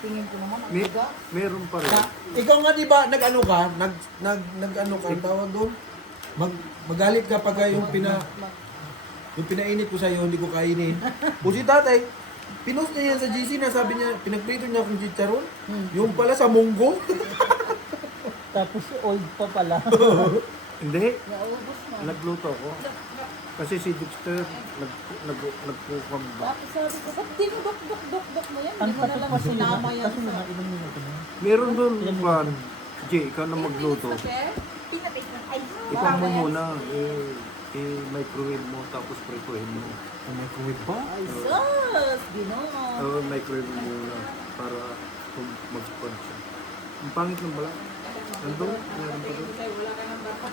Tingin ko naman, ang May, biga. meron pa rin. Ikaw nga di ba, nag-ano ka? Nag-ano ka, tawag doon? Magalit ka pag yung pinainit ko sa'yo, hindi ko kainin. O si tatay, pinost niya yan sa GC na sabi niya, pinagprito niya akong chicharon. Yung pala sa munggo. Tapos old pa pala. Hindi, Naubos na. nagluto ako. Kasi si Dexter, nagkukam ba? Bakit sabi ko, ba't dinudok-dok-dok mo yan? Ang Hindi mo na lang sinama yan kasi sa... na ilang minuto na. Meron doon, pan. Jay, ikaw na magluto. Ikaw mo muna, i-microwave mo, tapos prituhin mo. Ang microwave ba? Ay, sus! Ginoo. Microwave mo muna para mag-sponge siya. Ang pangit ng bala. Nandun, meron pa doon. Wala ka nang bata.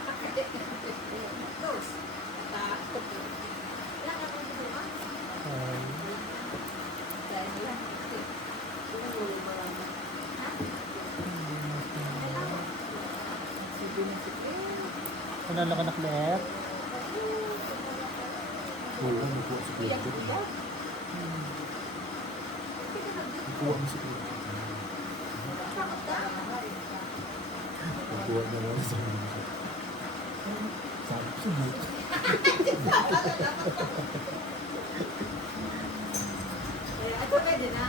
Panalo ka na Claire. Wala, nakuha si Kuya. Nakuha mo si Kuya. Nakuha na lang sa mga. Sabi ko sa buto. Ito pwede na.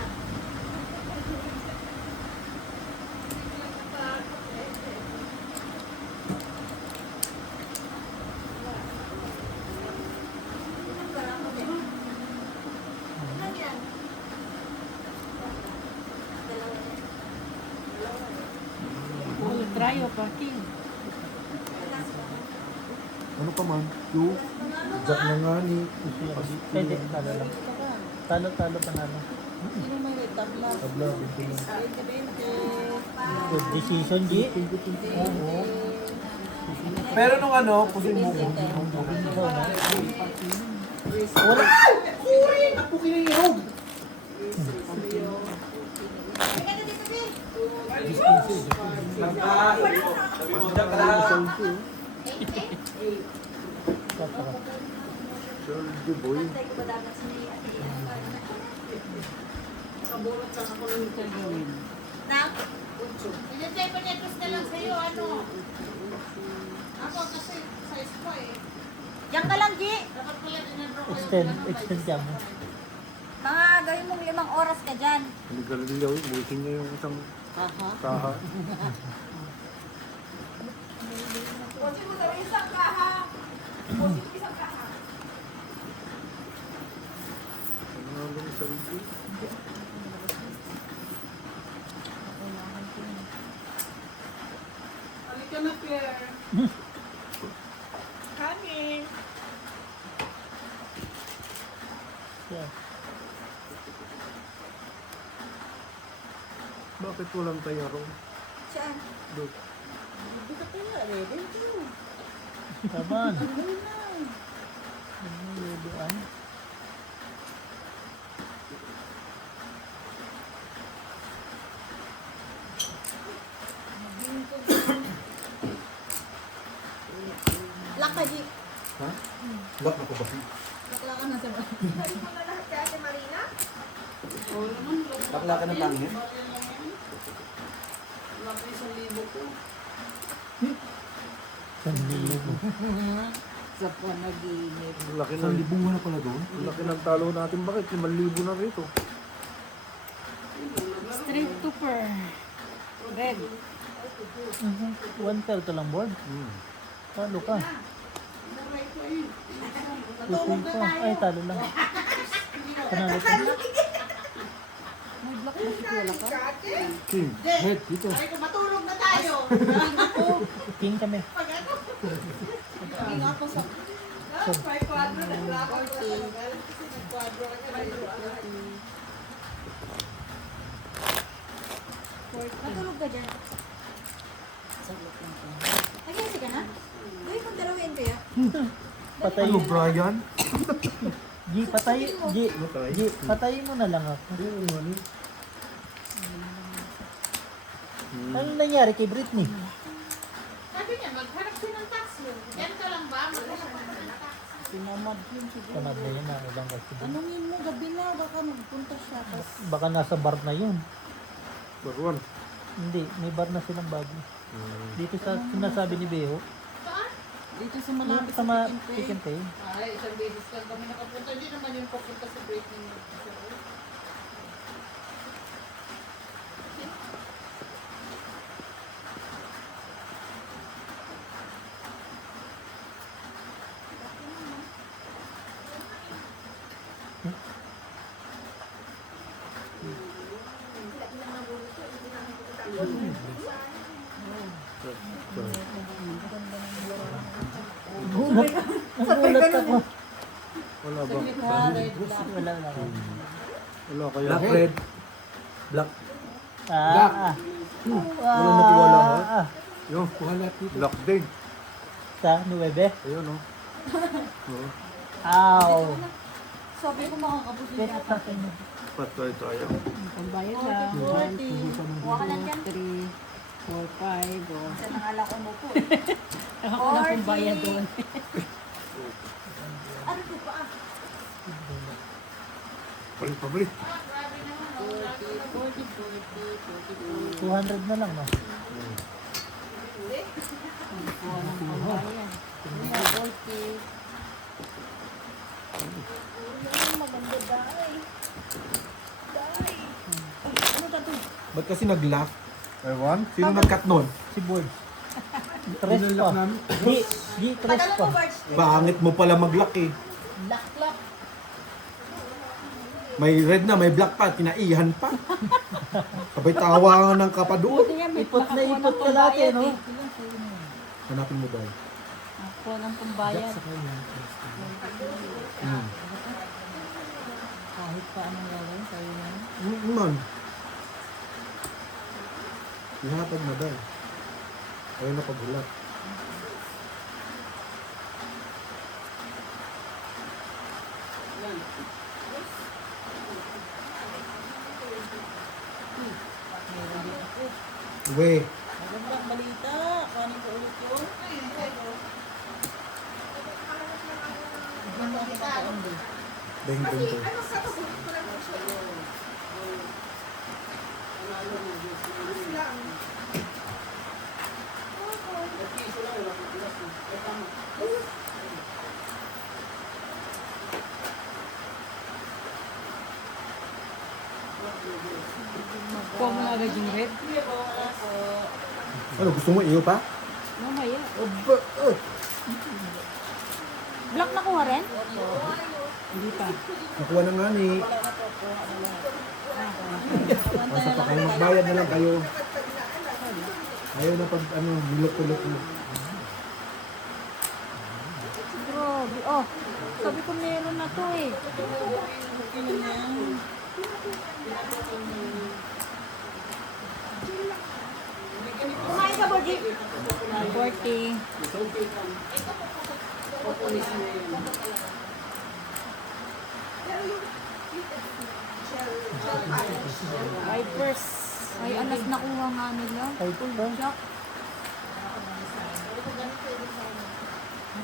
Try o parking. Ano pa man? Yung jack na nga ni. Pwede, talo lang. Talo, panalo. Sino may red tabla? Tabla, binti lang. 20-20. Good decision, G. Oo. Pero nung ano, pusin mo ko. Ikaw na. Wala! Kurin! Ako kinahirog! Soldi boy. Kaburot ka ako ng interviewin. Pinatay pa netos na lang sa'yo, ano? Ako kasi size ko eh. Diyan ka lang, G. Dapat pala dinadro ko yung Extend ka mo. Mga gawin mong 5 oras ka dyan. Hindi ka liliyaw, buisin niya yung isang Aha. kaha. Kasi mo daw isang kaha. Kasi mo isang kaha. Ano nga ba yung sarili? Halika na, Pierre. Honey. Yeah. Bakit walang tayaro? Saan? Doon. Hindi ka kaya, ready to. Taban. Ano na? Ano yung doon? Lock ka, G. Ha? Lock na ko ba? Lock ka na sa mga. Bakla ka ng pangit? Laki sa libo ko. Sandilo mo. Sa panaginip. Laki Isang ng, libong na pala doon? laki ng talo natin. Bakit? 5,000 na rito. Straight to per. Red. 1 to lang board. Talo ka. Pusoy ka. Ay, talo lang. Panalo ka. May block na si Kuya ka? King. Head, dito. Ay, matulog na tayo. King kami. Hindi nga ako sa... May kwadro na lakad ko sa tagal. Kasi may kwadro ka na. Natulog ka dyan. Saglit lang ko. Nag-iisi ka na? Gawin kong dalawin kaya. Patay. Ano, Brian? G, patay. G, patayin mo na lang ako. Ano nangyari kay Britney? Sabi niya, maghanap siya ng taxi. Ganito lang ba? Maghanap ka ng taxi. Tinamad yun siguro. Tamad na yun na. Ilang kasi doon. Tanungin mo, gabi na, baka magpunta siya. Tapos, Baka nasa bar na yun. Baruan. Hindi, may bar na silang bago. Dito sa sinasabi ni Beo. dito sa Yung malapit sa sa ma- Chicken Chicken Pay. Pay. Ay, isang beses lang kami nakapunta. Hindi naman yung papunta sa breaking news. Nagulat ako. Wala ba? Wala na ako. Wala kaya. Black, red. Black. Ah, Walang natiwala, ha? ah. Yung, Wala dito. black din. Sa 9. Ayun, oh. Oo. Ow. Sabi ko makakabos Yes, niya. sa akin. Patay tayo. Pambayad lang. 40. Kuha ka lang dyan. 3, 4, 5, oh. Isa nang alak ko mo po. Ako na pambayad doon. Ano po pa? Balik, pabalik. 200 na lang, no? Ba't kasi nag-lock? Ewan. Sino nag-cut nun? Si Board. Tres pa. Di, tres Tagal pa. mo, Barts. Pangit mo pala mag-lock eh. Laklak. May red na, may black pa, kinaihan pa. Sabay tawa ng kapadoon. Ipot na ipot ka natin, no? Hanapin mo ba? Ako ng pambayad. Kahit pa anong gawin, sa'yo na. Man. Ihatag na dahil. Ayaw na paghulat. We, Magandang balita. Kanin ko ulit yun. dahing ganito. Kuha mo na agad yung red. Ano, gusto mo iyo pa? Mamaya. Black na kuha rin? Hindi pa. Nakuha na nga ni. Basta pa kayo magbayad na lang kayo. Ayaw na pag ano, milok-ulok mo. Grabe. Oh, sabi ko meron na to eh. Kumain ka, Borgi? 40. Wipers. Ay, alas nakuha nga nila. Ay, ito ba? Jack.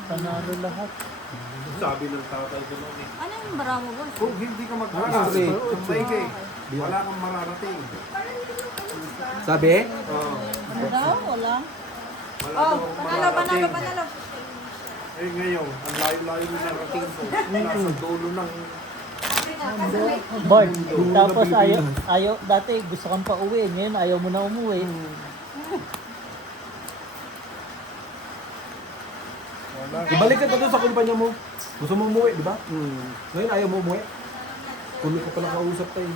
Panalo lahat. Sabi ng tatay ko noon eh. Ano yung bara mo, boss? Kung hindi ka mag-aral, maigi. Wala kang mararating. Sabi? Oo. Ano daw? Wala. Wala Oh, kang panalo, panalo, mararating. panalo. Eh ngayon, ang layo-layo na narating ko. Nasa dulo ng... Board. Tapos ayaw, dati gusto kang pa uwi. Ngayon ayaw mo na umuwi. Ibalik ka doon sa kumpanya mo. Gusto mo umuwi, di ba? Ngayon ayaw mo umuwi. Tuloy ko pala kausap tayo.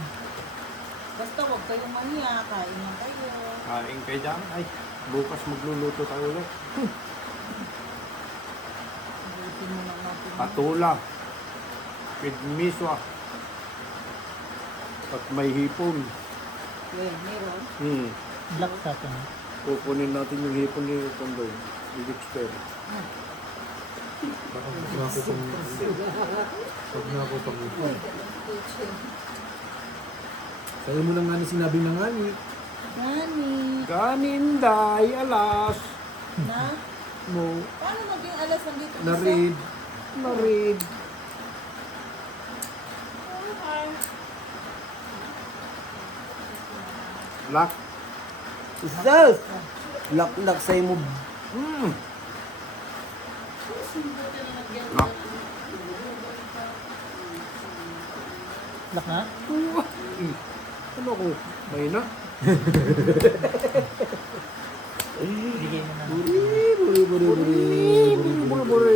Basta huwag kayong maniya. Kain lang kayo. Kain kayo dyan. Ay, bukas magluluto tayo ulit. Butin mo lang natin. Patula. Pidmiswa. At may hipon. Meron. Black sa akin. Kukunin natin yung hipon ni Tondo. Ni Dexter. Baka gusto ako pang... Pag na ako pang... Sa'yo mo na nga ni sinabi na nga ni. Nani. Kaninday, alas. Na? Mo. Paano maging alas nandito Na read. na rin. Lock. Sus! Lak-lak sa'yo mo. Lock. Lak nga? Ano ko? May na? Bigay mo na. Buri.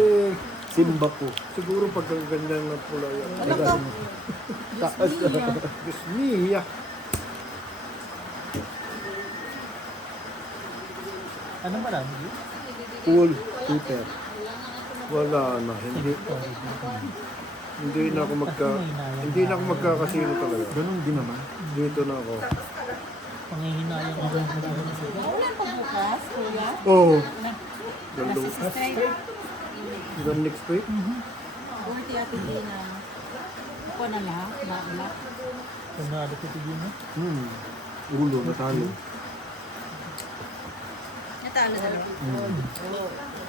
Simba ko. Siguro pagkaganyan na pula yan. Ano to? Taas na. Diyos niya. Ano marami? G? Cool. Super. Wala na. Hindi na ako magkakasino talaga. Ganun din naman. Dito na ako. Panghihinayang ako. Ulan pa bukas, kuya. Oo. Nasa Galo. straight. Hanggang next week. Ulti ate Dina. Ako na lang, bakla. Panalo ko tigil mo. Ulo, natalo. Natalo na lang.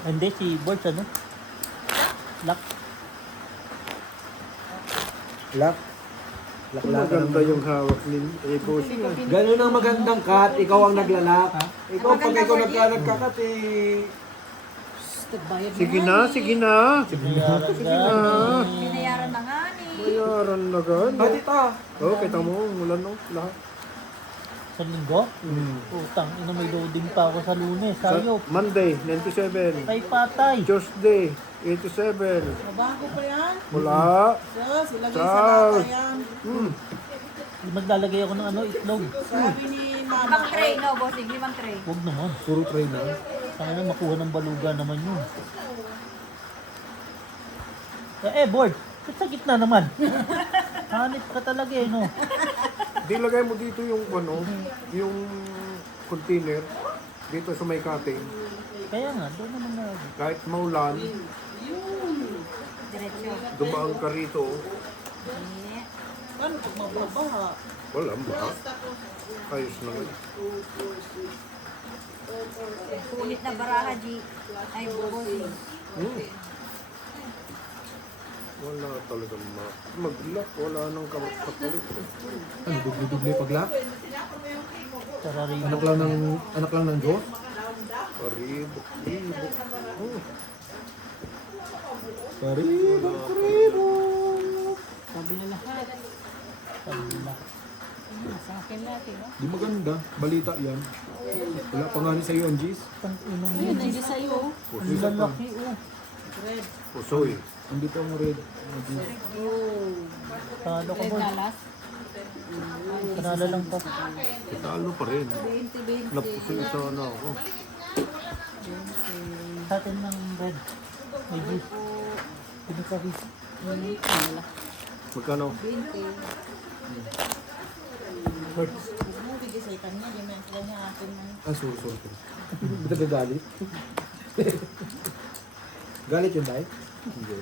Hindi, si Borch ano? Lak. Lak. Maganda yung hawak ni Boss. Ganun ang magandang cut. Ikaw ang naglalak. Ikaw pag ikaw nagkakat eh. Bayad Sige na, sige na. Binayaran Sige na. Binayaran na nga ni. Bayaran na gan. Pati ta. Oo, kita mo, mula no, lahat. Sa linggo? Utang, ina may loading pa ako sa Lunes. Sayop. Monday, 97. Tay patay. Tuesday, 87. Mabago pa yan. Wala. Diyos, ilagay sa Ciao. lata yan. Maglalagay ako ng itlog. Sabi ni mama. Limang tray, no, bossing? Limang tray. Huwag naman. Puro try na. Sana makuha ng baluga naman yun. Board. Ba't sa gitna naman? Hanip ka talaga eh, no? Di lagay mo dito yung yung container dito sa may cutting. Kaya nga, doon naman na. Kahit maulan, Diretso. dumaan ka rito. Eh, Paano pag mababaha? Wala ba? Ayos na nga. Kulit na baraha, G. Ay, bossing. Wala talaga mag-lock. Wala nang kapalit. Ano, dubli-dubli paglak? Sararibo. Anak lang ng Diyos? Paribok. Paribok. Sabi na lahat. Pagla. Sa akin natin, no? Di maganda. Balita yan. Wala pa nga ni sa'yo, Anjis. Ang inong Ayun, nandiyan sa'yo. Ang lalaki, oh. Red. Pusoy. Andito ang red. Anjis. Talo ka, Red board. nalas. Panalo lang to. Talo pa rin. 20-20. Napusoy sana ako. Sa atin ng red. May juice. Pinakaris. Magkano? 20. Hertz. Huwag mo bigay sa kanya. Yung may niya akin na. Ah, sorry. Ba't nagagalit? Galit yun, Day? Hindi.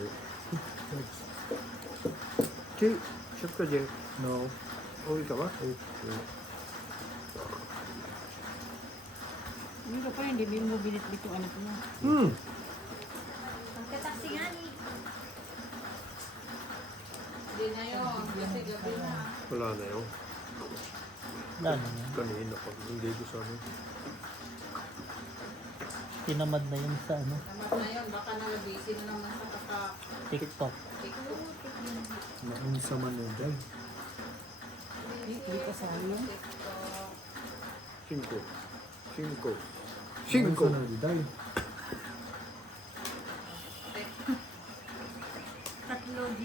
Chef ka, Jeff. No. Okay ka ba? Hindi ka pa hindi mo binitbit yung anak niya. Ang kataksi nga ni. Wala na yun. Wala na yan. Kanina pag hindi ko sana. Tinamad na yun sa ano. TikTok. Naunsa man yun, Day. Hindi ka sa akin. 5. Naunsa na yun, Day. Tatlo, G.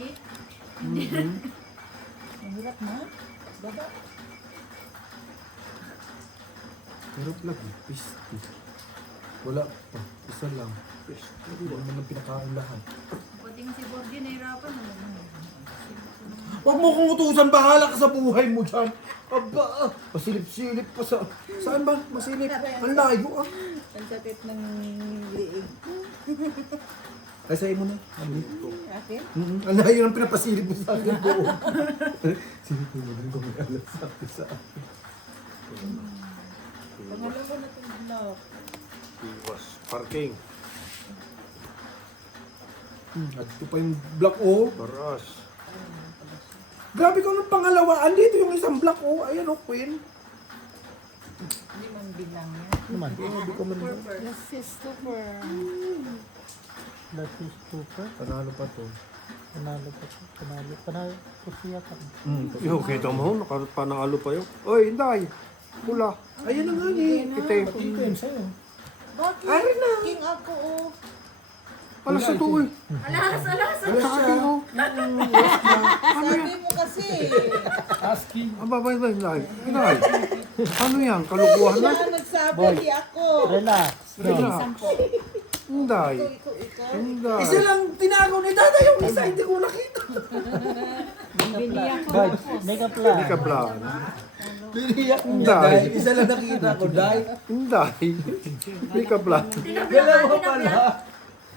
Mahirap na. Baba. Pero lagi, pisti. Wala pa. Isa lang. Wala naman pinakain lahat. Pati nga si Borgie, nahirapan. Huwag mo kong utusan, bahala ka sa buhay mo dyan. Aba, masilip-silip pa sa... Saan ba? Masilip? Ang layo ah. Ang sakit ng liig. Ay, sa'yo mo na. Akin? Ang layo ng pinapasilip mo sa akin buo. Silip mo na kung may alas sa akin sa akin. Pangalawa na itong vlog. Iwas. Parking. At ito pa yung black O. Baras. Grabe ko nung pangalawa. Andito yung isang black O. Ayan o, Queen. Hindi man bilang yan. Naman. Grabe ko man. Yes, is super. That is super. Panalo pa to. Panalo pa siya. Panalo ko siya ka. Yo, kita mo, nakapanalo pa yun. Oy, hindi. Pula. Ayan na nga ni. Itim. Ito yun sa'yo. Bakit? Ari na. King ako, oh. Alas na to eh. Alas. Wala siya. Sabi mo kasi. Asking. Aba, bay, Inday. Inday. Ano yan? Kalukuhan na? Siya ang nagsabi, di ako. Relax. Relax. Inday. Ikaw. Inday. Isa lang tinago ni Tata yung isa. Hindi ko nakita. Guys, make a plan. Hindi ka plan. Piniyak mo Inday. dahil isa lang nakita ko dahil. Inday. Hindi ka plan. Dalawa pala.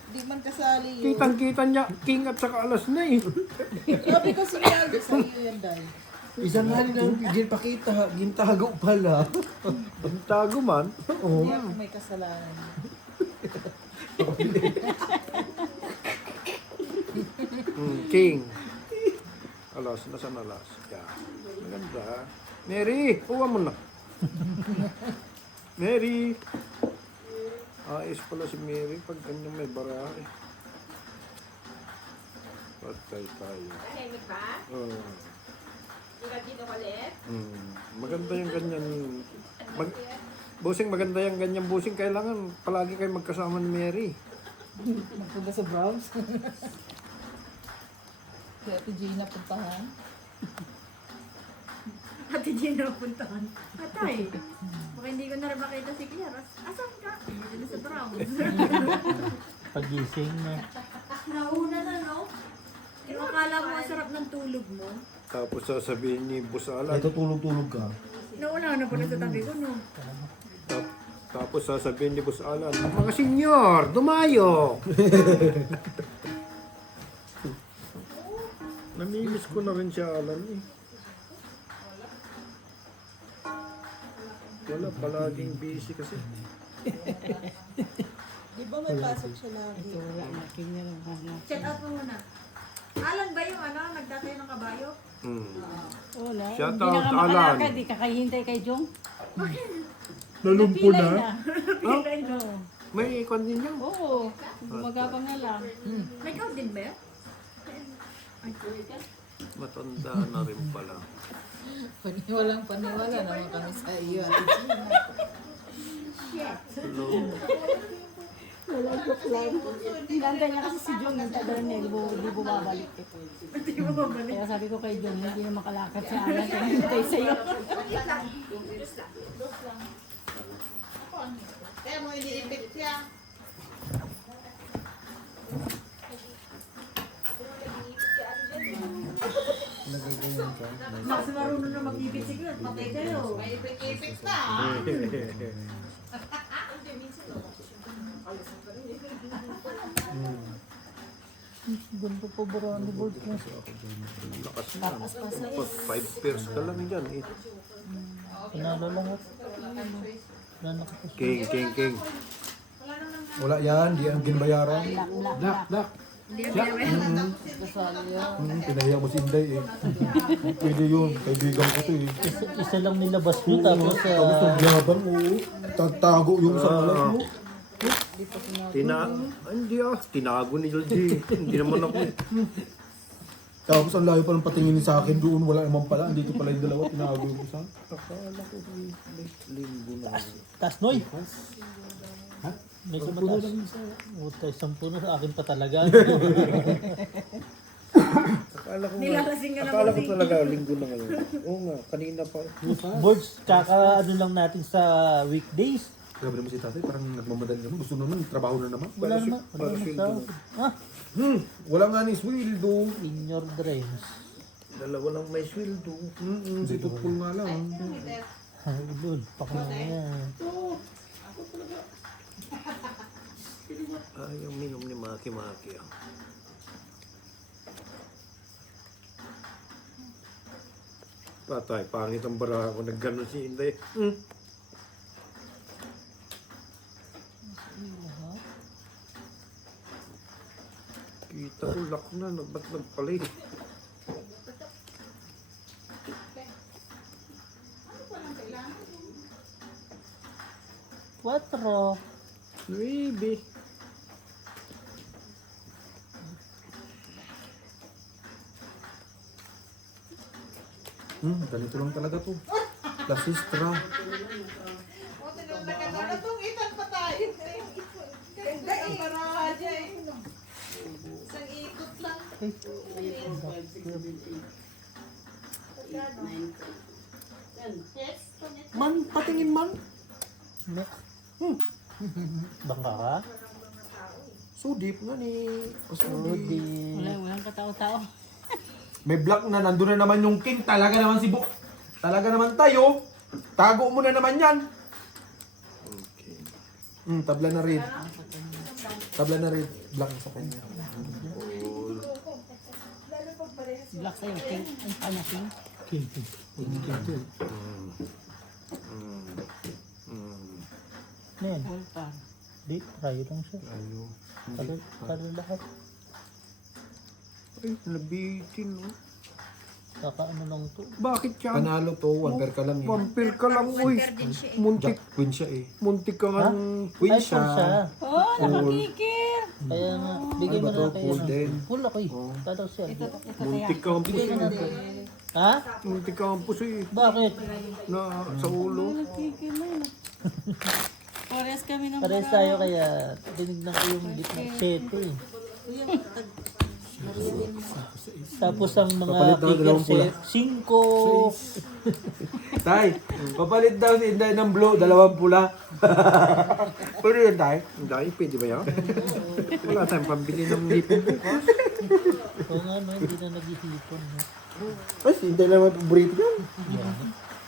Di man kasali yun. Kitang-kita niya, king at saka alas na eh. Sabi ko sinyago sa iyo yan, Day. Isa nga rin ang pigil pakita. Gintago pala. Ang tago man. Oo. Hindi ako may kasalanan. King. Alas, nasan alas? Yeah. Maganda. Mary, uwa mo na. Mary. Ayos pala si Mary pag kanya may barahe. Patay tayo. Tahimik ba? Oo. Hindi ka dito ulit? Maganda yung ganyan. Busing, maganda yung ganyan busing. Kailangan palagi kayo magkasama ni Mary. Magpunta sa Browns. Kaya Ate Gina puntahan. Ate Gina puntahan. Patay. Baka hindi ko na rin makita si Clara. Asan ka? Hindi na sa Browns. Pagising na. Nauna na, no? Yung akala mo ang sarap ng tulog mo. Tapos sasabihin ni Busala. Ito tulog-tulog ka. Nauna na pala sa tabi ko, no? Tapos sasabihin ni Boss Alan, mga senyor, dumayo! Namimiss ko na rin si Alan eh. Wala, palaging busy kasi. Di ba may pasok siya lagi? Chat out mo muna. Alan ba yung ano, nagdatay ng kabayo? Wala. Shout Hindi na out, ka Alan. makalakad, di ka kahihintay kay Jong. Nalumpo Pilay na. Pilay na. May ikon din niya. Oo. Gumagapang na lang. May ikaw din ba yun? Matanda na rin pala. Paniwalang paniwala naman kami sa iyo, Ate Gina. Hello. Hinantay niya kasi si Jong yung tagal niya, di bumabalik. Hindi mo babalik. Kaya sabi ko kay Jong, hindi na makalakad si Alan, kaya hintay sa'yo. Kaya mo iniipit siya. Nagaganyan ka. Mas marunong na mag-ibig siguro. Patay kayo. May ipit-ipit na. Ganito po ba ni board ko? Lakas na. Tapos 5 pairs ka lang dyan eh. Pinalo lahat. Wala na kapos. King. Wala yan. Di ang ginabayaran. Black. Pinahiya mo si Inday eh. Pwede yun. Kaibigan ko to eh. Isa lang nilabas mo tapos Tapos nagyabang mo. Tagtago yung isang alas mo. Tinago ni LG. Hindi naman ako eh. Tapos ang layo pa ng patingin sa akin doon. Wala naman pala. Andito pala yung dalawa. Tinago yung isa. Akala ko linggo na. taas noy. Ha? May kumataas. Utay, 10 na sa akin pa talaga. Akala ko Nilalasing ka na akala ko bossing. talaga linggo na ngayon. Oo nga, kanina pa. Boards, kaka ano lang natin sa weekdays. Grabe naman si tatay. Parang nagmamadali naman. Gusto naman. Trabaho na naman. Wala naman. Wala para naman sweldo sa... na. Ah, Wala nga ni sweldo. in your dreams. Dalawa lang may sweldo. Si Tutpul nga lang. Doon, pakamaya. Ayaw minom ni Maki. Ah. Patay, pangit ang baraha ko. Nagganon si Inday. Kita Tulak na, ba't nagpalit? Quatro. Nuebe. Ganito lang talaga to. Lasistra. Buti nung natunggitan pa tayo. Ganda eh. Para dyan. Isang ikot lang. Man, patingin man. Ne. Bangka ka? So deep nga ni. So Oh, deep. di. Walang katao-tao. May black na, nandun na naman yung king. Talaga naman si Bo. Talaga naman tayo. Tago mo na naman yan. Okay. Tabla na rin. Tabla na rin. Black sa kanya. Black sa'yo. King. Ay, ano, king? King. Ano yan? Full pan. Di, try lang siya. Ano? Para lahat. Ay, nabitin, no? Kaka ano lang to. Bakit yan? Panalo to. One pair ka lang eh. Vampire ka lang, uy. One-pair din siya eh. Muntik, Jack, queen siya eh. muntik ka nga. Queen Ay, siya. full siya. Oh, nakakikir! Kaya nga, bigay Ano mo ba na to? kayo. Full din. Full ako eh. Oh. Tataw siya. Ito Muntik ka ang Bigay puso. mo na to. Ha? Muntik ka ang puso eh. Bakit? Na sa ulo. Nakikir na yun. Parehas kami ng Pares tayo kaya tinignan ko yung bit ng 7 eh. Tapos ang mga Papalit daw, figure dalawang pula. set, 5. Tay, papalit daw si Inday ng blue, dalawang pula. Pwede yun, Tay? Dahil, pwede ba yan? Wala tayong pambili ng lipon bukas. Oo nga no, hindi na naghihipon. No? Ay, si Inday naman paborito yan.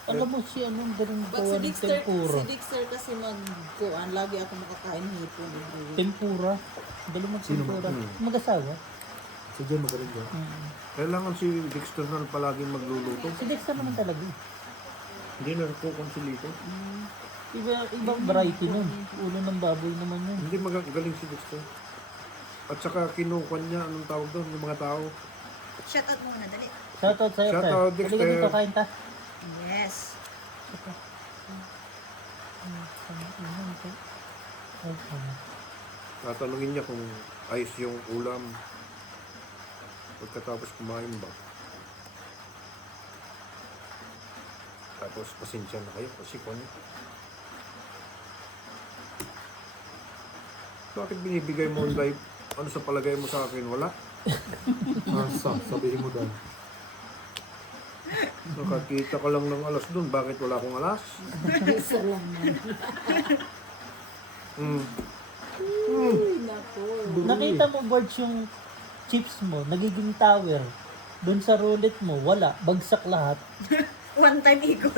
Alam mo si anong ganun Ba't po si ng Dexter, tempura. si Dexter kasi magkuhan, lagi ako makakain hipon. Tempura. Dali mo tempura. Mag-asawa. Si Jen magaling dyan. Kailangan si Dexter na palaging magluluto. Si Dexter naman talaga eh. Hindi na kukonsilito. Ibang variety nun. Ulo ng baboy naman yun. Hindi magagaling si Dexter. At saka kinukuha niya, anong tawag doon, yung mga tao. Shout out muna, dali. Shoutout sa'yo, Shout sir. out, Halika Dexter. dito, kain ta. Yes. Tatanungin niya kung ayos yung ulam. Pagkatapos kumain ba. Tapos pasensya na kayo kasi kung bakit binibigay mo ang live? Ano sa palagay mo sa akin? Wala? Asa, sabihin mo doon. Nakakita ka lang ng alas dun. Bakit wala akong alas? Nakita mo, Bards, yung chips mo, nagiging tower. Doon sa roulette mo, wala. Bagsak lahat. One time ikot.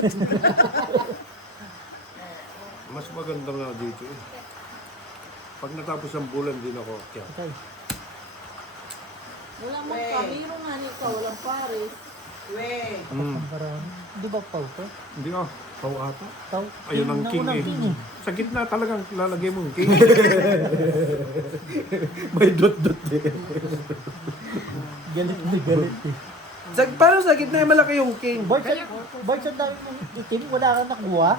Mas maganda nga dito eh. Pag natapos ang bulan, din ako. Kaya, Okay. Wala mong kamero nga nito, walang pares. Ang marami. Di ba pau to? hindi ah. Pau ata. Tau. Ayun ang king Naunang eh. king eh. Sa gitna talagang lalagay mo yung king. May dot-dot eh. Galit na galit eh. Paano sa gitna yung malaki yung king? Bards, ang dami mong itim, wala kang nakuha.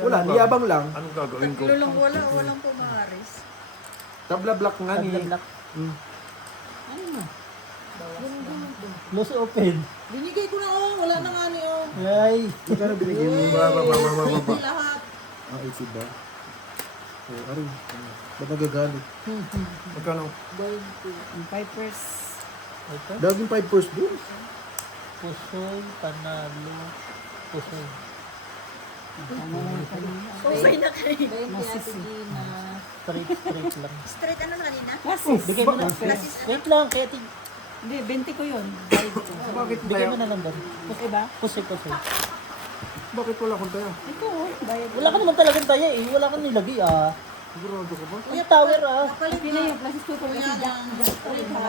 Wala, niyabang lang. Anong gagawin ko? Lulong wala o walang pumaris. Tabla black nga ni. Tablak. Ano na? Close open. Binigay ko na wala na nga ni Ay. Magkano binigyan mo? Baba. lahat. Ah, 80 ba? Oh, aray. Ba't nagagalit? Magkano? Yung pipers. Ito. Laging 5 first doon. Pusoy, panalo. Pusoy. Okay na kayo. Straight lang. Straight ano kanina? Classics. Bigay mo na. Wait lang, kaya Hindi, 20 ko yun. Bayad ko. Bakit bigay tayo? mo na lang doon. Diba? Pusoy. Bakit wala akong tayo? Ito, bayad ko. Wala ka naman talagang taya eh. Wala kang nilagay ah. Sigurado ka ba? Kuya tower ah. Kapalit Hindi na yung plastic ko kasi jack.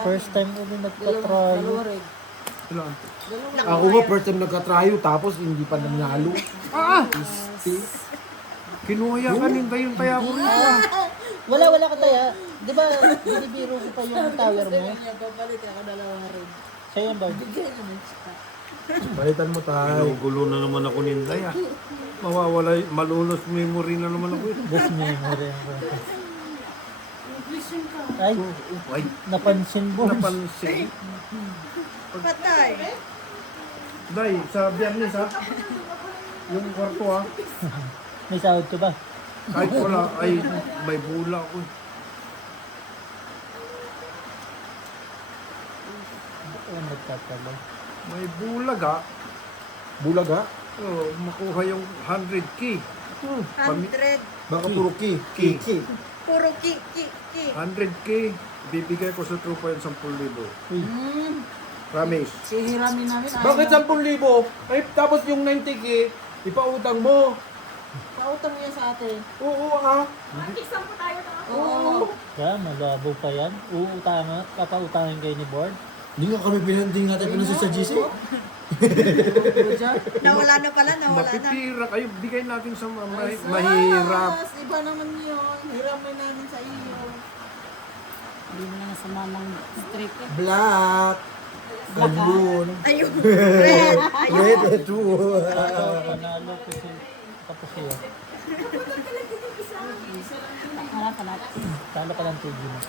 First time ulit nagpa-try. Ilan? Ako nga first time nagka-tryo tapos hindi pa nanalo. Kinuha yan kanin tayo yung taya ko rin. Wala ka taya. Di ba, binibiro ko pa yung tower mo? Niya papalit ako dalawa rin. Sa'yo yan, Barbie. Bigyan naman siya. Balitan mo tayo. Ginugulo na naman ako ni Inday ah. Mawawala, malulos memory na naman ako. Best memory. Ay, Ay, napansin mo. napansin. Patay. Day, sa biyernes ha? Yung kwarto ha? May sahod ka ba? Kahit wala, ay may bula ako. Oo, nagtatalay. May bulag ha? Bulag ha? Oh, makuha yung 100K. 100. Baka puro ki. Ki. Puro ki. 100K, bibigay ko sa trupa yung 10,000. Promise. Sihiramin namin. Bakit 10,000? Ay, tapos yung 90K, ipautang mo. Pautang niya sa atin. Oo ha? Isang po tayo na. Oo. Kaya, malabo pa yan. Uutangan, papautangin kayo ni Board. Hindi nga kami pinanting natin pinansin sa GC. Nawala na pala, nawala na. Mapipira kayo, bigay natin sa mahirap. Mas, iba naman yun. Hiramin namin sa iyo. Hindi mo na nasama ng strip. Black. Albun. Ayun. Red. Red ito. Panalo ko si tapos siya. Harap ka natin. Talo ka ng TV mo.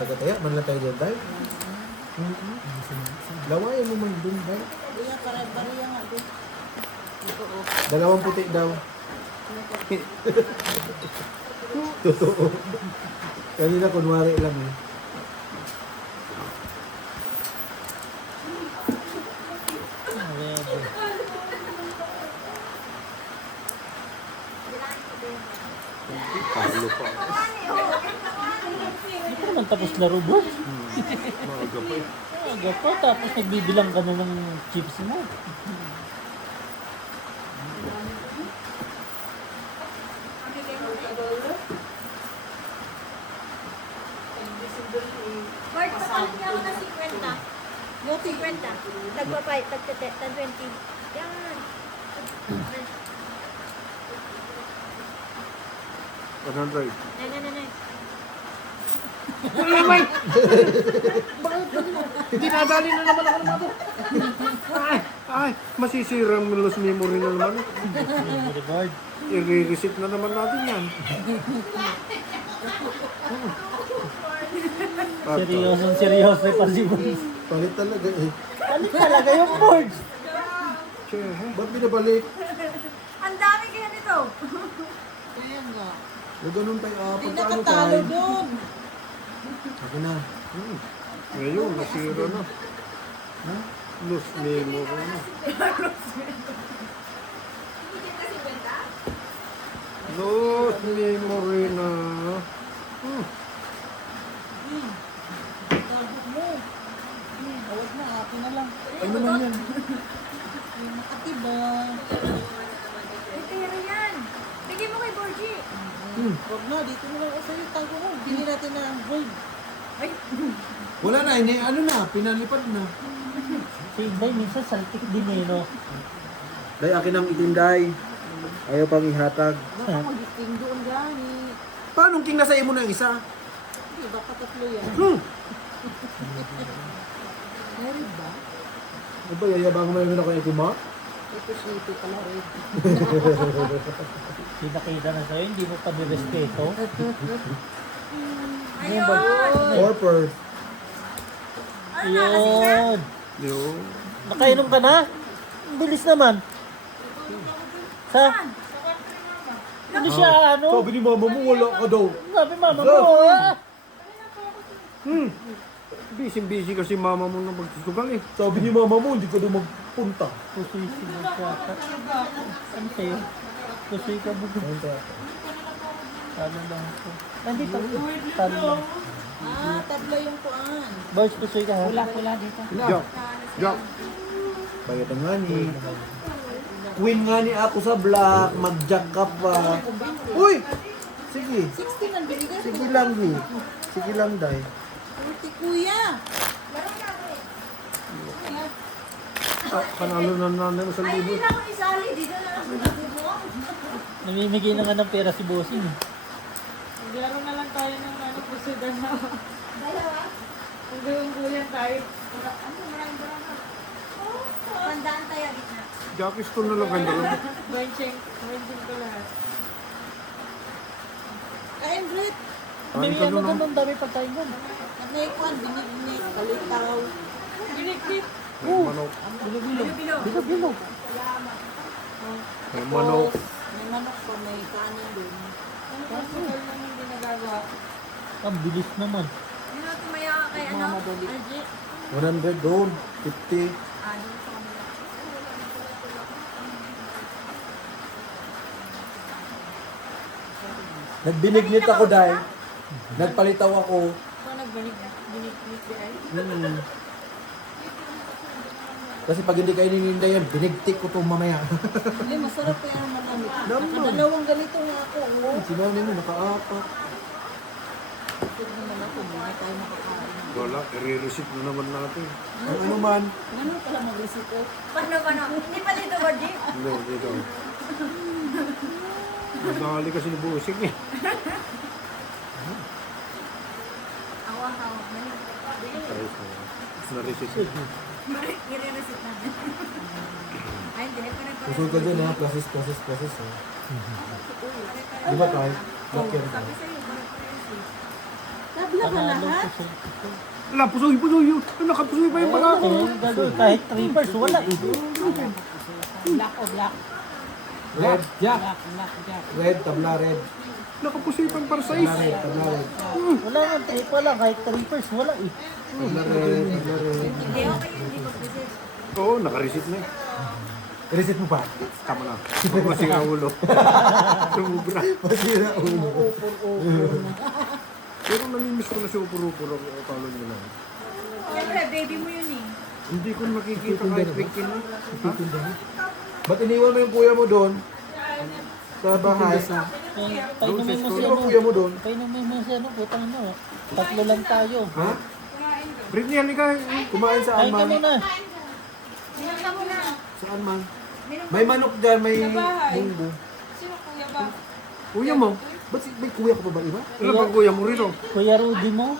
Taga-taya, man lang tayo dyan tayo. Lawayan mo man dun tayo. Iya, pare-pareha nga din. Ito oh. 2 puti daw. Totoo. Kanina kunwari lang eh. Ready. Talo pa. Hindi pa naman tapos laro, Board. Maaga pa eh. Aga pa, tapos nagbibilang ka na ng chips mo. Bart, papalit niya ako ng 50. Yung 50. Nagpapay, tag-20. Yan. 100. Nay. Hindi nadali na naman ako naman. Ay, masisira ang lost memory na naman. Memory Board. I-reset na naman natin yan. Seryoso pa si Board. Palit talaga eh. Ano talaga yung Board? Ba't binabalik? Ang dami kaya nito. Kaya nga. Huwag ganun tayo. Hindi Pagkaano nakatalo tayo. doon. Ako na. Ngayon, nasira na. Lost memory na. Lost memory na. Tabok mo. Huwag na, akin na lang. Ano naman yan? Yung makatiba. Ay, pera yan. Bigyan mo kay Borgie. Huwag na, dito na lang ako sa'yo. Tago mo. Bili natin na ang gold. Ay, Wala na. Ano na? Pinalipad na. Si Inday minsan saltik din eh, no? Day, akin ang itinday. Ayaw pang ihatag. Baka mag-isting doon gani. Paano king nasa mo na yung isa? Hindi, baka tatlo yan. Meron ba? Ano ba, yayabang mo naman ako yung kuma? Ito sweetie pala rin. Pinakita na sa'yo, hindi mo pa nirespeto. ayun. Corper. Yun. Yun. Nakainom ka na? Ang bilis naman. Sa? Ano siya, ano? Sabi ni mama mo, wala ka daw. Sabi mama mo, ah. Busy kasi mama mo na magsusugal eh. Sabi ni mama mo, hindi ka daw magpunta. Pusoy si Magkata. Ano sa'yo? Pusoy ka mo. Talo lang ko. Nandito. Talo lang. Tabla yung kuan. Boys, pusoy ka ha? Pula dito. Jack. Bayad nga ni. Queen nga ni ako sa black, mag-jack ka pa. Uy! Sige. 60 man binigay. Sige lang ni. Sige lang, day. 40 kuya. Panalo na nanay mo sa Ay, hindi libo. na ako isali. Dito na lang ako nakubuha. Namimigay na nga ng pera si Bossing. Maglaro na lang tayo ng ano, pusudan na. Dalawa? Kung gawin tayo. Ano, maraming barangay. Tandaan tayo, gitna. Jackie Stone na lang ganda lang. Benching ko lahat. Kain, Brit. May Kain ka ano doon, doon, ang dami pagkain doon. Naikwan, binignig, kalitaw. Ginikit. May manok. Bilo-bilo. Bilog. May manok. May manok pa, may kanin doon. Ano pa sugal naman hindi nagagawa? Ang bilis naman. Ano na tumaya ka kay ano? Mamadali. Algie? 100 doon. 50. Ah, doon sa kanila. Nagbinignit ako dahil. Nagpalitaw ako. Ito nagbinig ay. Hmm. Kasi pag hindi kayo nininda yan, binigtik ko to mamaya. Hindi, masarap pa yan manamit. Naman. Nakadalawang ganito nga ako. Oh. Sinani mo, nakaapat. Ito naman ako, hindi tayo makakain. Wala, i-receipt na naman natin. Ang ano man, Ano pala mag-resito? Paano? Hindi pa dito, Gorgie? Hindi, dito. Nadali kasi ni Busik eh. Ako ang hawak. Mali. Ayos na yan. Na-receipt. I-re-receipt natin. Ay, hindi. usul ka dyan ha. Process. Di ba tayo? Lakyan tayo. Sabi sa'yo, pare-receipt. Nabla ka lahat? Wala, pusoy. Nakapusoy pa yung mga ako. Kahit 3 bars, wala eh. Black o black? Red, Jack. Black, Jack. Red, tabla red. Nakapusoy pa yung para Tabla size. red, tabla red. Wala nga, 3 pa lang. Kahit 3 bars, wala eh. Tabla red, tabla red. Hindi, okay. Hindi ko receipt. Oo, naka-receipt na eh. I-reset mo pa. Tama na. Masira ulo. Sumubra. Masira ulo. Pero namimiss ko na si Upuro-Upuro. Follow nyo lang. Siyempre, baby mo yun eh. Hindi ko nakikita kahit weekend na. Ba't iniwan mo yung kuya mo doon? Sa bahay. Painumin mo si Sino ano. ba kuya mo doon? Painumin mo si ano. Putang ano. Tatlo lang tayo. Ha? Britney, halika. Kumain saan Kain ka man? muna. Sinakta mo na. Saan man? May manok dyan, may munggo. Kuya mo. Ba't may kuya ka pa ba iba? Ano bang kuya mo rito? Kuya Rudy mo.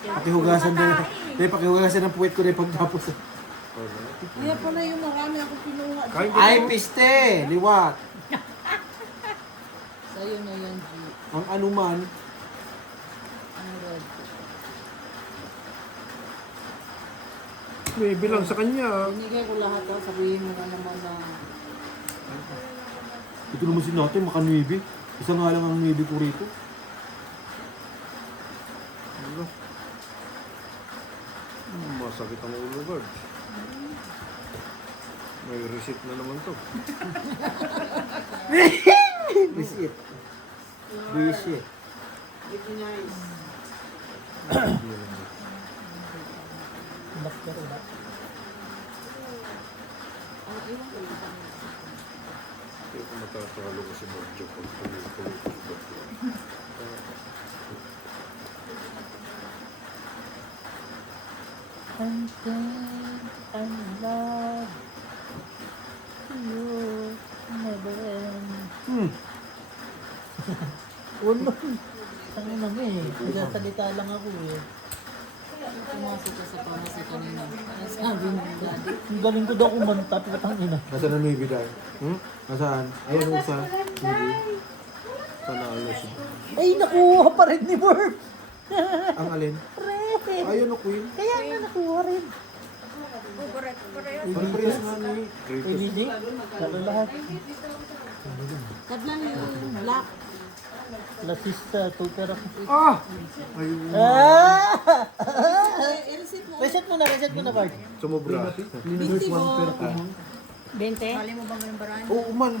Pakihugasan din. Pakihugasan ng puwet ko na pagtapos. Kaya pala yung marami ako pinuha. Kain Ay, piste! Liwat! Sa'yo na yan, G. Ang anuman, Ano red? May bilang sa kanya. Binigay ko lahat ha. Sabihin mo na naman na ito naman si natin, maka-nuibi. Isa nga lang ang nuibi ko rito. Ano? Masakit ang ulo, Gord. May receipt na naman to. Visit. Visit. Bakit ka Kaya kung matatalo ko si Mojo pag tuloy-tuloy ko si Mojo. I'm love you never end. Ulo. Tango na mo eh. Nagsasalita lang ako eh. pumasok ka sa pharmacy kanina. Ano sabi mo, Daddy? Ang galing ko daw kumanta. Patang ina. Nasaan ang nuibi dahil? Nasaan? Ayan ang isa. Nuibi. Panalo siya. Ay, nakuha pa rin ni Merv. Ang alin? Red. Ayun o queen. Kaya nga nakuha rin. Oh, correct. Pag-press nga ni. LED? Lalo lahat. Tablan yung black. Lasista, super ako. Ah! Ayun. Ah! I-receipt mo. Reset mo na, Bart. Sumubra. Linus 1 per 20? Mali mo ba mo yung baraan? Oo man.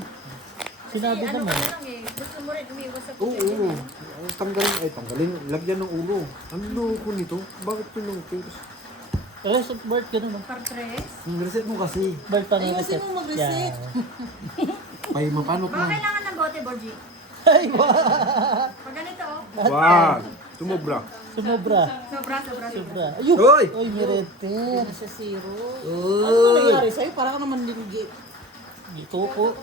Sinabi Ano naman. ka lang eh. Gusto mo rin umiwas sa Oo, oo. Ang tanggalin. Lagyan ng ulo. Ang loko nito. Bakit pinungkit? Reset, Bart, gano'n mo. Par-tres. Reset mo kasi. Bart, paano Ayusin reset? mo mag-reset. Ay, mapanot Baka na. kailangan ng bote, Borgie. Ay, wow! Pag ganito, oh. Wag! Sumubra. Sumobra. Sobra. Sobra. Ayun! Hoy! Oy, may red pen. Nasa zero. Uy! Ano nangyari sa'yo? Parang ka naman legit. Dito po.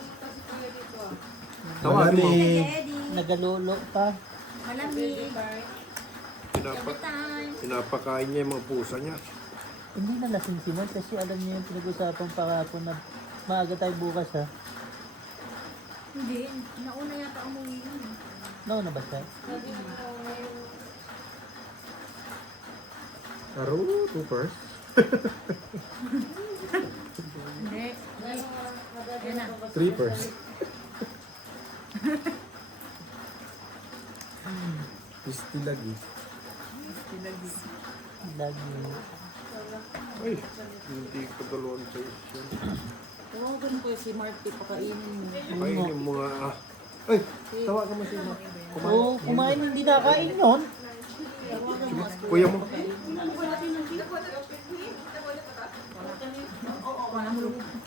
Tawagin mo. Malamig. Eddie. Nagalolo pa. Malamig. Pinapa, Time. pinapakain niya yung mga pusa niya. Hindi na lasing si Mark kasi alam niya yung pinag-usapan kahapon na maaga tayo bukas ha. Hindi. Nauna yata umuwi yun. Nauna ba siya? Taro, 2 first. Hindi. Yan na. 3 first. Pisti lagi. Lagi. Ay, hindi ko dalawang sa isyo. Tawagan ko si Marty, pakainin mo. Kainin yung mga... Ay, tawagan mo siya. Oo, kumain hindi nakain yun. Kuya mo.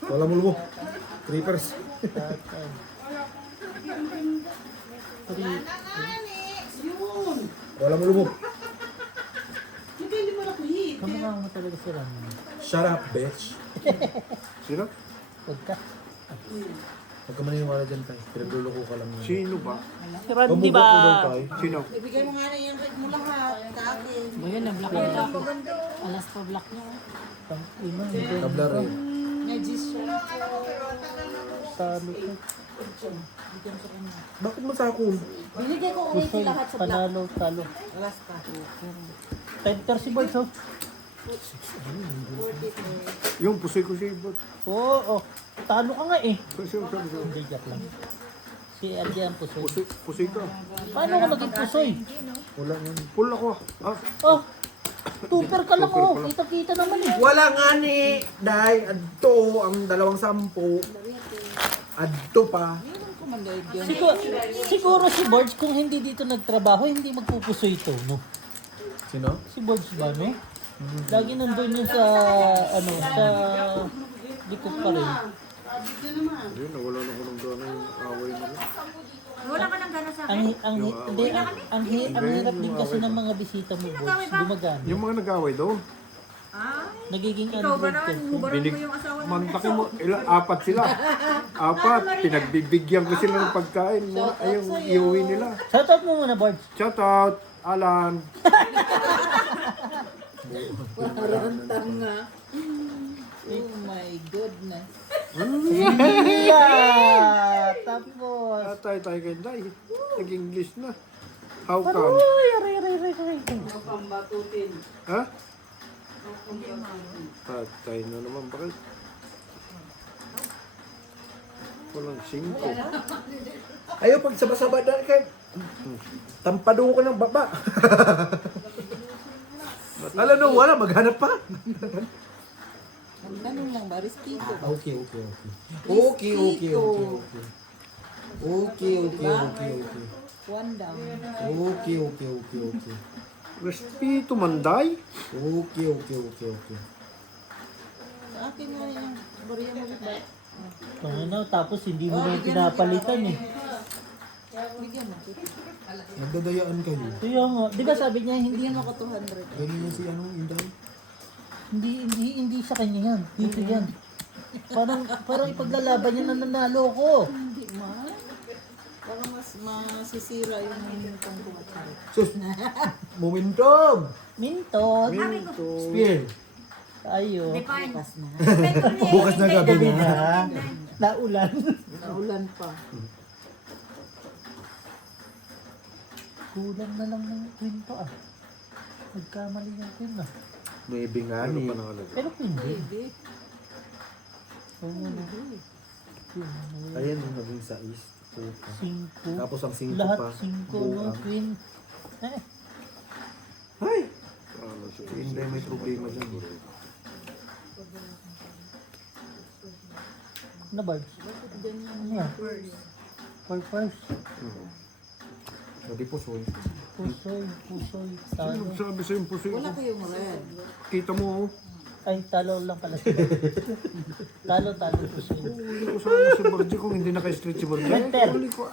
Wala mo lumo. 3 first. Tatay. Wala mo lumo. Hindi mo na kuhit. Kamukha mo talaga si Ram. Shut up, bitch. Sino? Huwag ka. Huwag ka maniniwala dyan, tayo. Pinagluloko ka lang. Sino ba? Si Ram, di Pamukha ko daw, ba? tayo. Sino? Ibigay mo nga na yung red mo lahat. Sa akin. Ngayon, na-block na ako. Alas pa block niya. Pang ina, Tabla rin. Nagis siya. talo ka. Bakit masakol? Binigay ko ulit Pusoy, lahat sa black. panalo, talo. Alas pa. 10 si Boyd, oh. 43. Yung pusoy ko siya. Oo, oh. Talo ka nga eh. Pusoy. Hindi, joke lang. Si Arjan Pusoy. Pusoy ka. Paano ka naging Pusoy? Wala nga. Pull ako. Ah, Oh, super ka lang oh. Kita-kita naman eh. Wala nga ni. Dahil adto ang 210. Adto pa. Siguro si Borge kung hindi dito nagtrabaho, hindi magpupusoy ito, no? Sino? Si Borge ba, no? Lagi nandun yun sa, ano, sa likod pa rin. hindi, nawala na ko ng gana yung away nila. Wala ka ng gana sa akin. Ang hirap din kasi ng mga bisita mo, Borge. Gumagana. Yung mga nag-away daw, Ay. Nagiging Ikaw ba Android naman? ka. Hubaran binig, mo yung asawa mo. mantakin mo, apat sila. Apat, pinagbibigyan ko sila ng pagkain. Ayong iuwi nila. Shoutout mo muna, Borge. Shout out, Alan. Oh my goodness. Yeah! Tapos. Tatay tayo kay Day. Nag-English na. How come? Uy, aray. Ha? Tatay na naman. Bakit? Walang 5. Ayaw pag sabasaba dahil kay tampado ko ng baba. Alam no, wala, maghanap pa. Ang ganun lang ba? Respeto. Okay. Okay. One down. Okay. Respeto manday. Okay. Sa akin nga yung bariya mo ba? Ano, tapos hindi mo na yung pinapalitan eh. Bigyan mo. Nagdadayaan kayo. Kaya nga, di ba sabi niya, hindi Bigyan ako 200. Ganyan yan si ano, Inday. hindi sa kanya yan. Dito yan. Parang ipaglalaban niya na nanalo ko. Hindi man. Baka mas masisira yung pangkumatal. Sus, momentum! Minton. Spin. Tayo. Define. Bukas na. Bukas na gabi na. Naulan. Naulan pa. Kulang na lang ng kwento ah. Nagkamali ng kwento ah. Maybe nga Ano ni. pa nakalagay? Pero hindi. Baby. Oo nga na. Ayan yung naging sa east. 5. Tapos ang 5 Lahat pa. 5 no, buang. queen. Ay! Ano siya? Si Inday may problema dyan. Na Barbs? Ano yan? For first. Sabi po, soy. Pusoy. Talo. Sabi sa'yo yung pusoy Wala ko. kayong red. Kita mo, oh. Ay, talo lang pala sila. Talo, pusoy. Huli ko sana si Borgie kung hindi naka-street si Borgie. Enter. Huli ko.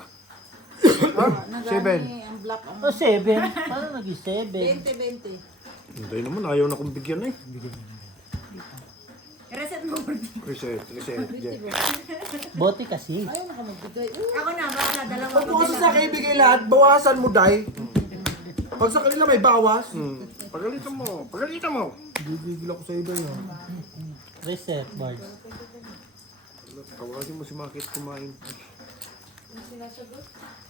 Seven. Nagani ang black ang... Oh, 7. Paano naging 7? 20. Hindi naman, ayaw na kong bigyan eh. Reset mo, Gordy. Reset. Jack. Bote kasi. Ayaw na ka magbigay. Ako na, baka dalawa. Pag mo kasi sa akin ibigay lahat, bawasan mo, Day. Pag sa kanila may bawas, Pagalitan mo. bibigil ako sa iba yun. Reset, Bards. Tawagin mo si Makit kumain.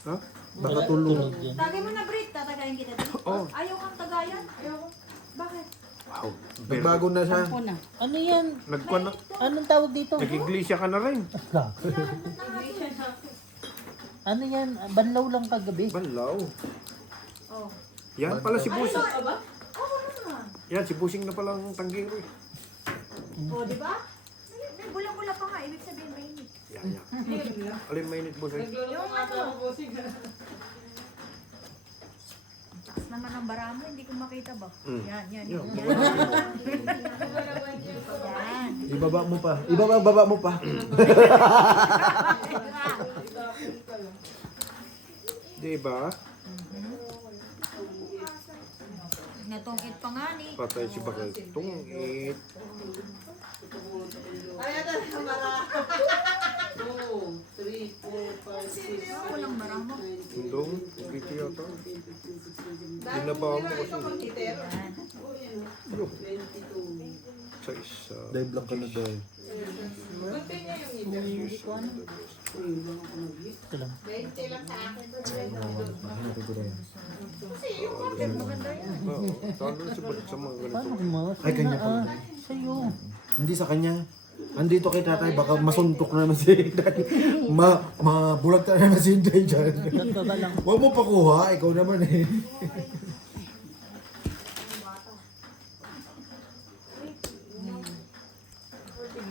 Ha? Baka tulog. Tulog yan. Tagay mo na, Brit. Tatagayin kita dito. Oo. Ayaw kang tagayan. Ayoko. Bakit? Wow. Nagbago na siya. Ako na. Ano yan? Anong tawag dito? Nag-iglesia ka na rin. Ano yan? Banlaw lang kagabi. Banlaw. Oh. Yan pala si Busing. Oo naman. Yan, si Busing na pala ang tanggiro eh. O, di ba? May bulang-bula pa nga. Ibig sabihin mainit. Yan. Alin mainit, Busing? Yung ano. Taas naman ang bara mo. Hindi ko makita ba? Yan. Yan. Yan. Ibaba mo pa. Ibaba mo pa. Diba? Natungkit pa nga ni. Patay si Bakal. Tungit. Walang bara mo. Tundong. Dito yata. Binaba mo kasi. Yan. Yo. Sa isa. Day block ka na, Day. Ito lang. Maganda yan. Oo. Talo na si Balik sa mga Paano ganito. mo? Ay, kanya pa. Sa'yo. Hindi sa kanya. Andito kay tatay, baka masuntok na naman si Day. Mabulag na naman si Day dyan. Ba't ba lang? Huwag mo pakuha, ikaw naman eh.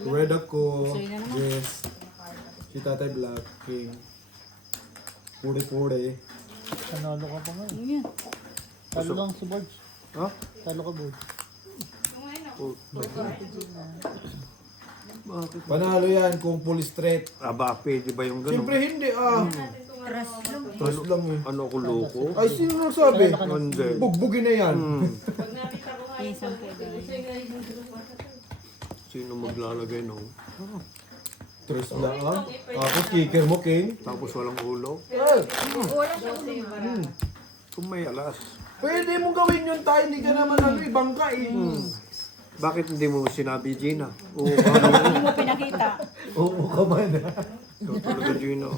Red ako. Yes. Si Tatay Black King. Pure-pure. Panalo ka pa nga. Ayan. Talo lang si Bards. Ha? Talo ka, Bards. Bakit? Panalo yan kung full straight. Aba, pwede ba yung gano'n? Siyempre hindi ah. Trust lang. Trust lang eh. Ano ko loko? Ay, sino nagsabi? Hindi. Bugbugin na yan. Isang pwede. Sino maglalagay no? Trust lang ah. Tapos kicker mo, King. Tapos walang ulo? Wala siya ulo. Kung may alas. Pwede mong gawin yun tayo. Hindi ka naman ano, ibangka eh. Bakit hindi mo sinabi, Gina? Oo, ano? Hindi mo pinakita. Oo ka man. Ikaw talaga, Gina.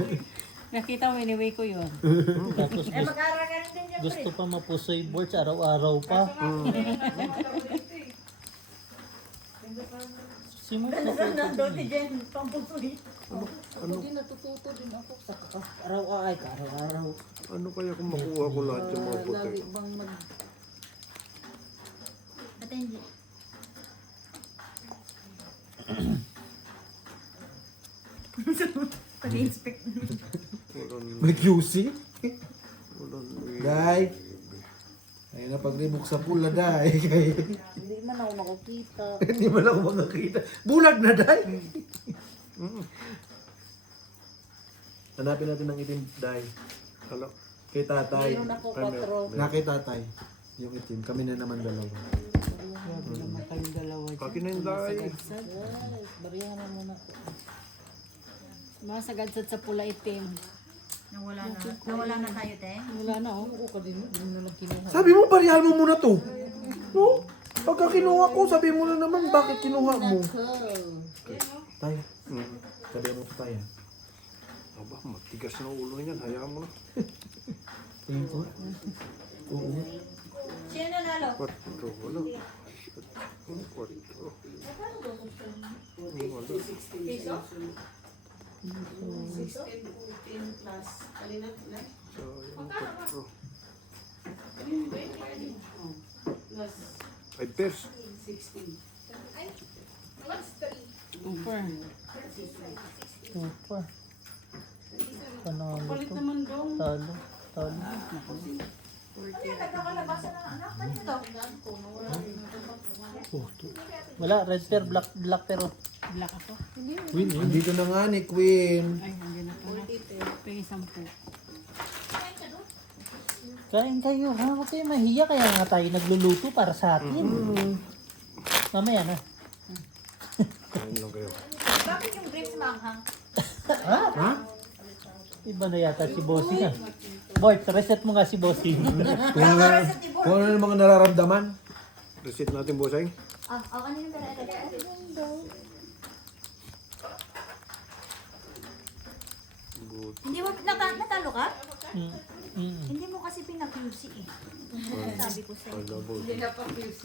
Nakita mo, anyway ko yun. Tapos Eh, mag-aaral ka rin din dyan, gusto pa mapusoy Bards araw-araw pa. Simon pa po. Nandun si Jen, pampusoy. Hindi natututo din ako sa araw-araw. Ano kaya kung makuha ko lahat yung mga puti? Lagi bang At hindi. Pag-inspect. May QC? Walang Day. Ayun na pagribok sa pula, Day. Hindi man ako makukita. Hindi man ako makakita. Bulag na, Day. Hanapin natin ng itim, Day. Ano? Kay tatay. Meron ako Kami- 4. Na kay tatay. Yung itim. Kami na naman dalawa. Grabe naman kayong dalawa dyan. Akin na yung dahil. Barihan na muna ko. Mga sagadsad sa pula itim. Nawala na tayo, te. Wala na, oh. Oo ka din. Hindi mo na lang kinuha. Sabi mo, parihan mo muna to. No? Pagka kinuha ko, sabi mo na naman, bakit kinuha mo? Tay, sabi mo sa tayo. Aba, matigas na ulo niyan. Hayaan mo na. Tingin ko. Oo. Sino nanalo? Kwatro, wala. Shit. Kwatro. Wala. Sayang, kwatro. Ay, pers. Super. Super. Panalo Palit to. naman dong. Talo. Talo. Wala, red pair, black pair. Oh. Black ako. Queen, andito na nga ni Queen. Ay, hindi na pala. Pengi 10. Kain kayo, ha? Huwag kayo mahiya. Kaya nga tayo nagluluto para sa atin. Mamaya na. panghang. Ha? Iba na yata si Bossing ah. Boy, reset mo nga si Bossing. Kung ano yung mga nararamdaman. Reset natin, bossing. Kanina ba natin? Good. Hindi mo, natalo ka? Mm, mm. Hindi mo kasi pinag-QC eh. Sabi ko sa'yo. Wala, boss. Hindi na pa QC.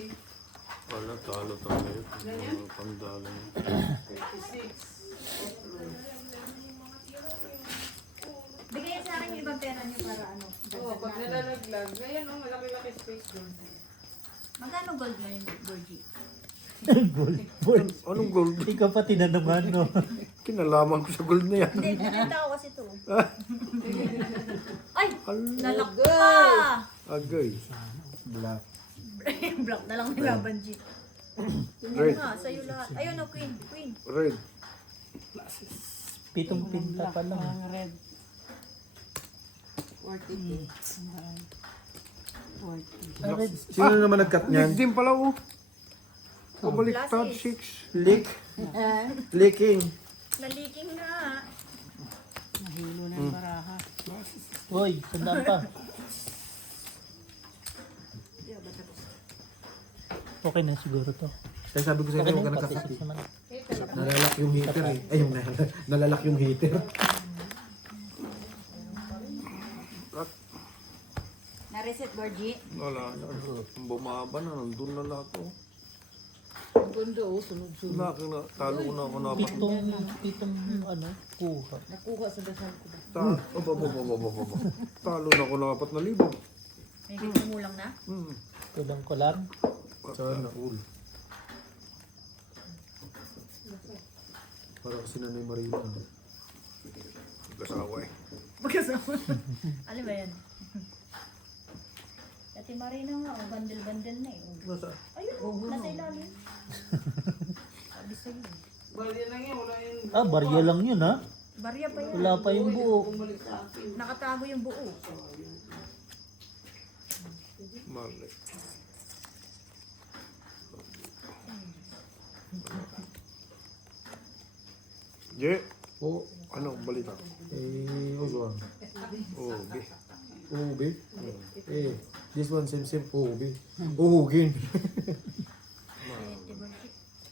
Wala, talo tayo. Mga pandalan. 56. Bigay sa akin yung ibang pera niyo para ano. Oo, pag nalalaglag, ngayon oh, malaki-laki space doon. Magkano gold ngayon, Borgie? Gold. Anong gold? Ikaw pa tinanaman, no? Kinalaman ko sa gold na yan. Hindi, pinanta ko kasi ito. Ay! Hala, Lalak pa! agay. Black. Black na lang nila, Banji. Red. Nga, sa'yo lahat. Ayun o, Queen. Queen. Red. Pitong pinta pa lang. Ang red. 40. 40. Ah, red. Sino naman nag-cut Niyan niyan? din pala, oh. Pabaliktad, Glasses. 6. Leak. Leaking. Naliking na. Mahilo na yung baraha. Uy, sandaan pa. Okay na siguro to. Kaya sabi ko sa Okay inyo, huwag ka na, nagkakati. pati naman. Nalalak yung heater eh. Ay, yung nalalak yung heater. Na-reset, Borgie. Wala na. Bumaba na, nandun na lahat, oh. Ang gundo, oh, sunod-sunod. Talo ko na ako na apat. Pitong ano, kuha. Nakuha sa dasal ko. Talo na ako na 4,000. May kumulang na. Kulang-kulang. Sana all. Para kasi Nanay Marina. Kasawa eh. Magkasama. Alam ba yan? Dati Marina nga, bandel-bandel na eh. Nasa? Ayun o, nasa ilalim. Sabi sa'yo. Bali lang yan, wala yung Ah, barya lang yun ha. Barya pa yan. Wala pa yung buo. bumalik sa akin. Nakatago yung buo. Mali. Je, Oo. ano balita? Usual. Oh, be. Uhubi. This one same. Uhubi. Uhugin.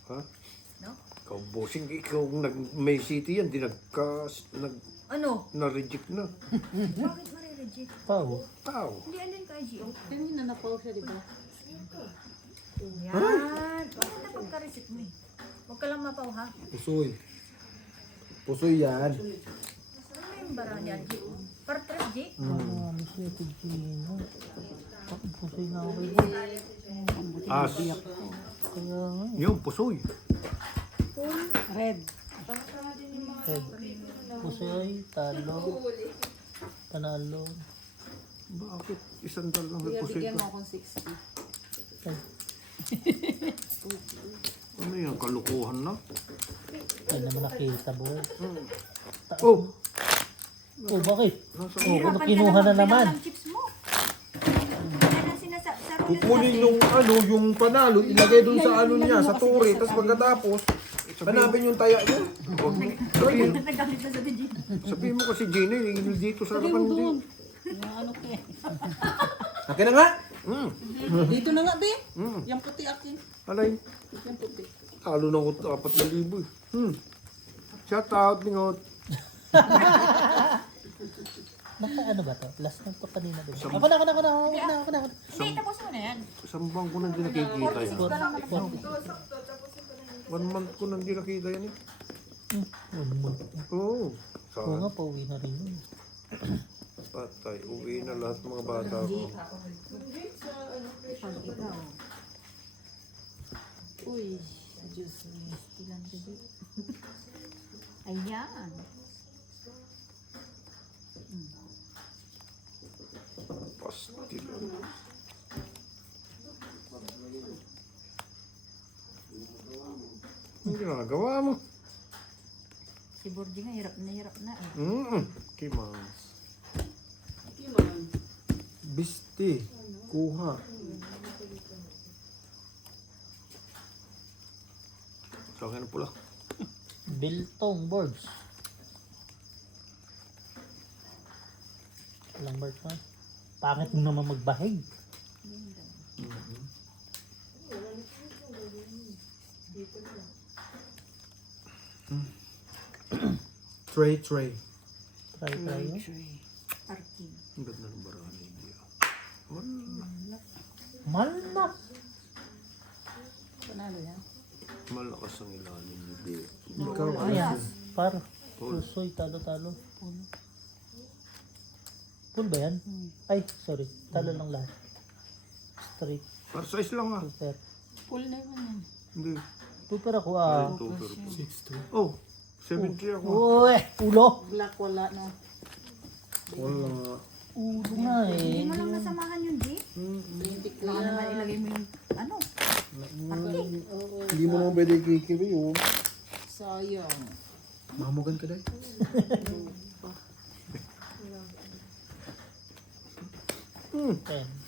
Ha? No? Ikaw, bossing, ikaw May City yan, di Ano? na-reject na. Bakit marireject? Pao. Tao. Hindi alin ka, IGO. Kanina na-pause siya, di ba? Yan. Bakit na pagka-reset mo eh? Huwag ka lang mapaw ha. Pusoy. Pusoy yan. Ano yung bara niya, G? Partres, G? Ah, Miss Ate Gina. Pusoy na ako kayo. As. Kaya nga. Yung pusoy. Red. Red. Pusoy, talo. Panalo. Bakit? Isang dal lang may Kuya, pusoy bigyan mo ka. akong 60. Ay, Ano yan? Kalukuhan na? ay naman nakita boy. Oh! Oh, bakit? Nasa Oh, Hirapan ano ka kinuha na magbilang naman? ng chips mo. Yan ang sa rules Kukunin kasi. yung yung panalo, ilagay dun sa ano niya, sa turi. Tapos pagkatapos, hanapin yung taya niya. Sabihin, Nagalit na sa DJ. sabihin mo kasi Gina, yung dito sa harapan din. Yung ano kaya? Akin na nga. Dito na nga, be. Hmm. Yung puti akin. Alay, Yung puti. talo na ko 4,000 eh. Shout out, Ningot. Ano ba to? Last na to kanina din. Ako na. Hindi, tapos mo na yan. Sambang ko nang di nakikita yan. 1 1 month ko nang di nakita yan eh. month. Oo. Oo nga, Saan? pauwi na rin yun. Patay. Uwi na lahat ng mga bata ko. Pag ikaw. Uy, Diyos me. Ilan gabi? Ayan. Pastil. Ang ginagawa mo? Si Borgie nga, hirap na eh. Kimans. Bisti. Kuha. Sa akin ang pula. Biltong boards. Ilang boards man? Pangit mo naman magbahig. Tray. Try yun. Parking. Ang ganda ng barahan ni India. Malak. Panalo yan. Malakas ang ilalim ni Bea. Ikaw, Ayan. Par. Pusoy. Talo-talo. Full ba yan? Ay, sorry. Talo lang lahat. Straight. Para size lang ah. Super. Full na yun yan. Hindi. Super ako ah. Super. 6-2. Oh, 70 ako. Uy, ulo. Black wala na. Wala. Ulo nga Hindi eh. mo lang nasamahan yun, Di. 20 Baka naman ilagay mo yung, ano, parking. Hindi mo naman pwede kikiri yun. Sayang. Mamugan ka dahil. Ten.